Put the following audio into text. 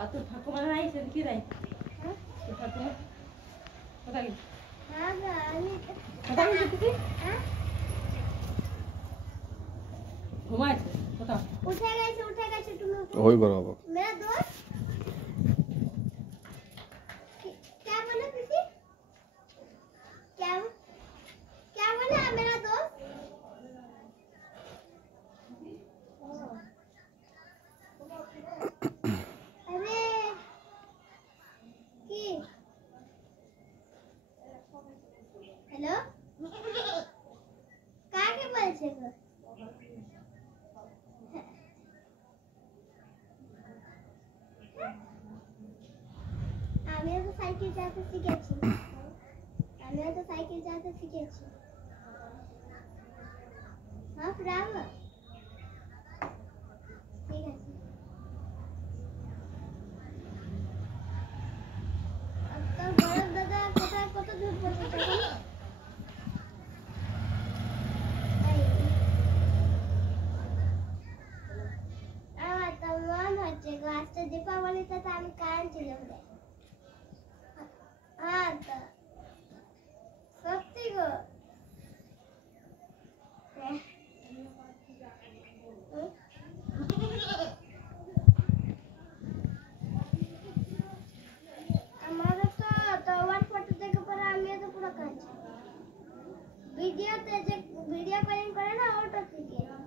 আর তোর ঠাকুমা নাই সে কি দেয়? তোর ঠাকুমা কোথায় গেছে? কোথায় গেছে তুই? ঘুমাইছে কোথাও? उठे गए तुम वही बराबर मेरा दोस्त क्या बोला किसी क्या क्या बोला मेरा दोस्त अरे की हेलो का के बोलछे गो আমিও তো সাইকেল চালাতে শিখেছি হ্যাঁ প্রাম ঠিক আছে তো বড় দাদা কোথায় কত দূর পর্যন্ত আমার তো মন হচ্ছে গো আজকে দীপাবলিতে তো আমি কারেন্ট ছিল हाँ तो सत्य गो हमारा तो वन फोटो देखे पर आमिया तो पूरा कांच वीडियो कॉलिंग करे ना ऑटो से